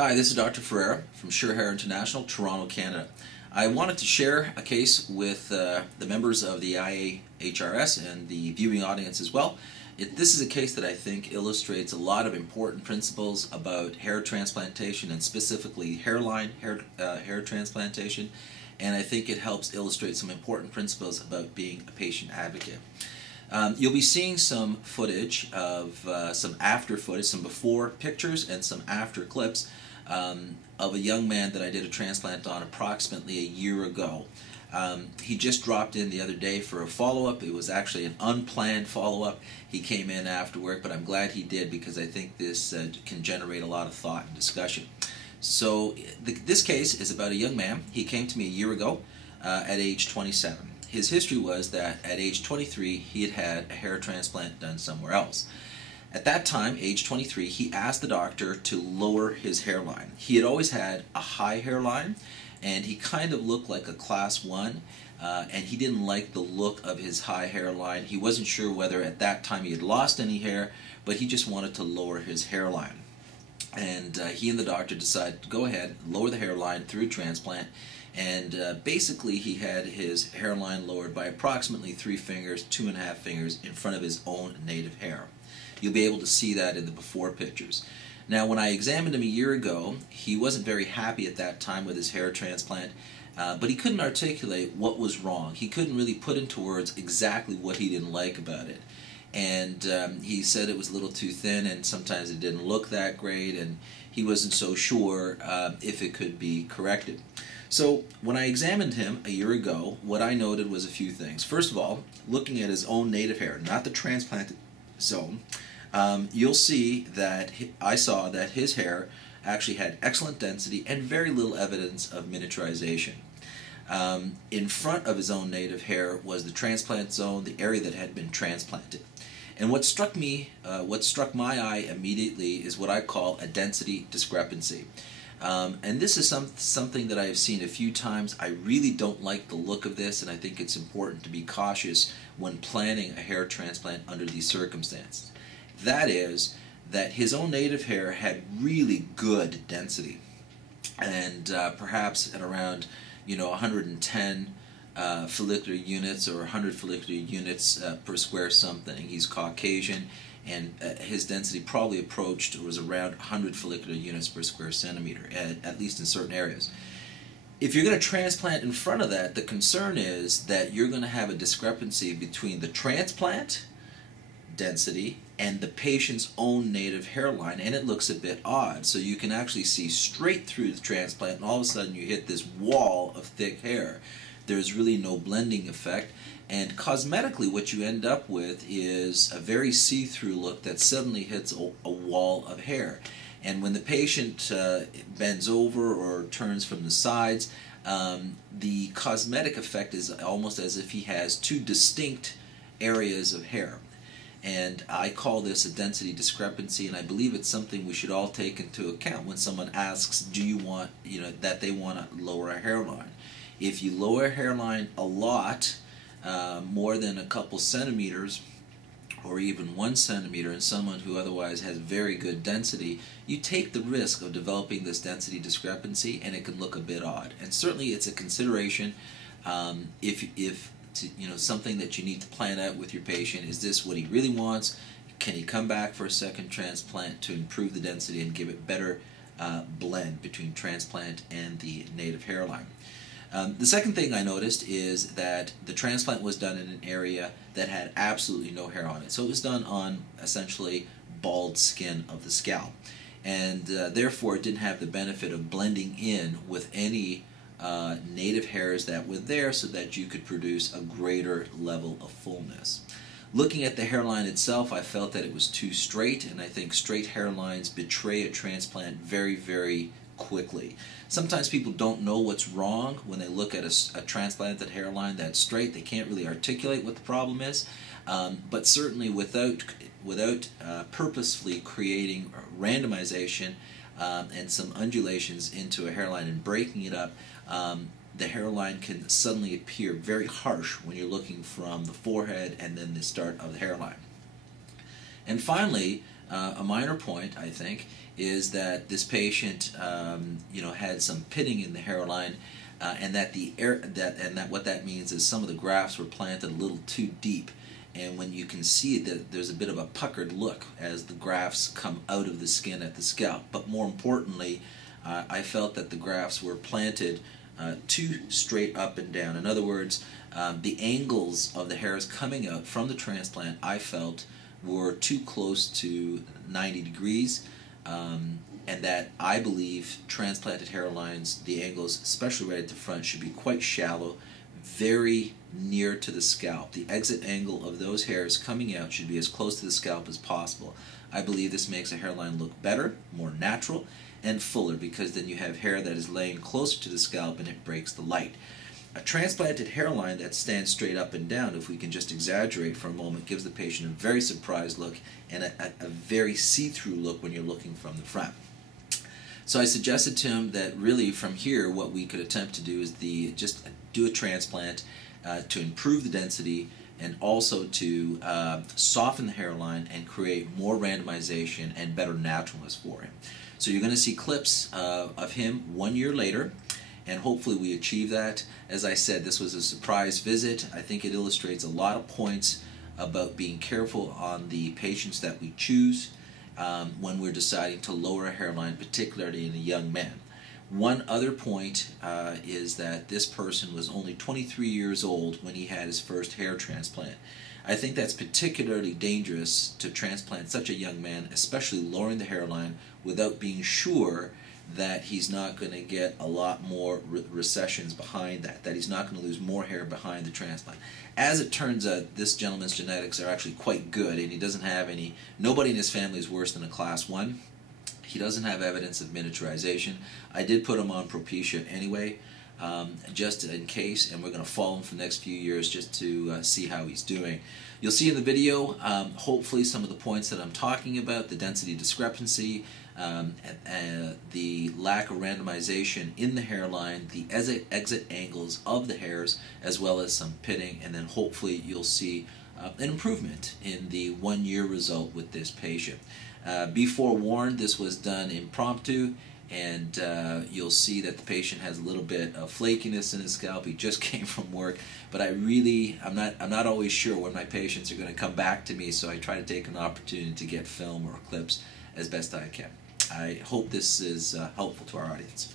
Hi, this is Dr. Ferreira from FUE Hair International, Toronto, Canada. I wanted to share a case with the members of the IAHRS and the viewing audience as well. This is a case that I think illustrates a lot of important principles about hair transplantation and specifically hairline hair transplantation, and I think it helps illustrate some important principles about being a patient advocate. You'll be seeing some footage of some after footage, some before pictures and some after clips of a young man that I did a transplant on approximately a year ago. He just dropped in the other day for a follow-up. It was actually an unplanned follow-up. He came in after work, but I'm glad he did because I think this can generate a lot of thought and discussion. So this case is about a young man. He came to me a year ago at age 27. His history was that at age 23 he had had a hair transplant done somewhere else. At that time, age 23, he asked the doctor to lower his hairline. He had always had a high hairline, and he kind of looked like a class 1, and he didn't like the look of his high hairline. He wasn't sure whether at that time he had lost any hair, but he just wanted to lower his hairline. And he and the doctor decided to go ahead, lower the hairline through transplant, and basically he had his hairline lowered by approximately 3 fingers, 2.5 fingers in front of his own native hair. You'll be able to see that in the before pictures. Now, when I examined him a year ago, he wasn't very happy at that time with his hair transplant, but he couldn't articulate what was wrong. He couldn't really put into words exactly what he didn't like about it. And he said it was a little too thin, and sometimes it didn't look that great, and he wasn't so sure if it could be corrected. So when I examined him a year ago, what I noted was a few things. First of all, looking at his own native hair, not the transplanted zone, you'll see that I saw that his hair actually had excellent density and very little evidence of miniaturization. In front of his own native hair was the transplant zone, the area that had been transplanted. And what struck my eye immediately is what I call a density discrepancy. And this is something that I have seen a few times. I really don't like the look of this, and I think it's important to be cautious when planning a hair transplant under these circumstances. That is, that his own native hair had really good density, and perhaps at around 110 follicular units or 100 follicular units per square something. He's Caucasian, and his density probably approached or was around 100 follicular units per square centimeter, at least in certain areas. If you're going to transplant in front of that, the concern is that you're going to have a discrepancy between the transplant density and the patient's own native hairline, and it looks a bit odd. So you can actually see straight through the transplant, and all of a sudden you hit this wall of thick hair. There's really no blending effect, and cosmetically what you end up with is a very see-through look that suddenly hits a wall of hair. And when the patient bends over or turns from the sides, the cosmetic effect is almost as if he has 2 distinct areas of hair. And I call this a density discrepancy, and I believe it's something we should all take into account when someone asks, do you want, that they want to lower a hairline. If you lower a hairline a lot, more than a couple centimeters, or even 1 centimeter in someone who otherwise has very good density, you take the risk of developing this density discrepancy, and it can look a bit odd. And certainly it's a consideration if something that you need to plan out with your patient. Is this what he really wants? Can he come back for a second transplant to improve the density and give it better blend between transplant and the native hairline? The second thing I noticed is that the transplant was done in an area that had absolutely no hair on it. So it was done on essentially bald skin of the scalp, and therefore it didn't have the benefit of blending in with any native hairs that were there so that you could produce a greater level of fullness. Looking at the hairline itself, I felt that it was too straight, and I think straight hairlines betray a transplant very, very quickly. Sometimes people don't know what's wrong when they look at a transplanted hairline that's straight. They can't really articulate what the problem is, but certainly without purposefully creating randomization and some undulations into a hairline and breaking it up, the hairline can suddenly appear very harsh when you're looking from the forehead and then the start of the hairline. And finally, A minor point, I think, is that this patient, had some pitting in the hairline, and that what that means is some of the grafts were planted a little too deep. And when you can see that there's a bit of a puckered look as the grafts come out of the skin at the scalp. But more importantly, I felt that the grafts were planted too straight up and down. In other words, the angles of the hairs coming out from the transplant, I felt, were too close to 90 degrees, and that I believe transplanted hairlines, the angles, especially right at the front, should be quite shallow, very near to the scalp. The exit angle of those hairs coming out should be as close to the scalp as possible. I believe this makes a hairline look better, more natural, and fuller, because then you have hair that is laying closer to the scalp and it breaks the light. A transplanted hairline that stands straight up and down, if we can just exaggerate for a moment, gives the patient a very surprised look and a very see-through look when you're looking from the front. So I suggested to him that really from here what we could attempt to do is just do a transplant to improve the density and also to soften the hairline and create more randomization and better naturalness for him. So you're going to see clips of him 1 year later, and hopefully we achieve that. As I said, this was a surprise visit. I think it illustrates a lot of points about being careful on the patients that we choose when we're deciding to lower a hairline, particularly in a young man. One other point is that this person was only 23 years old when he had his first hair transplant. I think that's particularly dangerous to transplant such a young man, especially lowering the hairline without being sure that he's not going to get a lot more recessions behind that he's not going to lose more hair behind the transplant. As it turns out, this gentleman's genetics are actually quite good, and he doesn't have nobody in his family is worse than a class 1. He doesn't have evidence of miniaturization. I did put him on Propecia anyway, just in case, and we're going to follow him for the next few years just to see how he's doing. You'll see in the video, hopefully, some of the points that I'm talking about, the density discrepancy, the lack of randomization in the hairline, the exit angles of the hairs, as well as some pitting, and then hopefully you'll see an improvement in the 1 year result with this patient. Be forewarned, this was done impromptu, and you'll see that the patient has a little bit of flakiness in his scalp. He just came from work, but I'm not always sure when my patients are going to come back to me, so I try to take an opportunity to get film or clips as best I can. I hope this is helpful to our audience.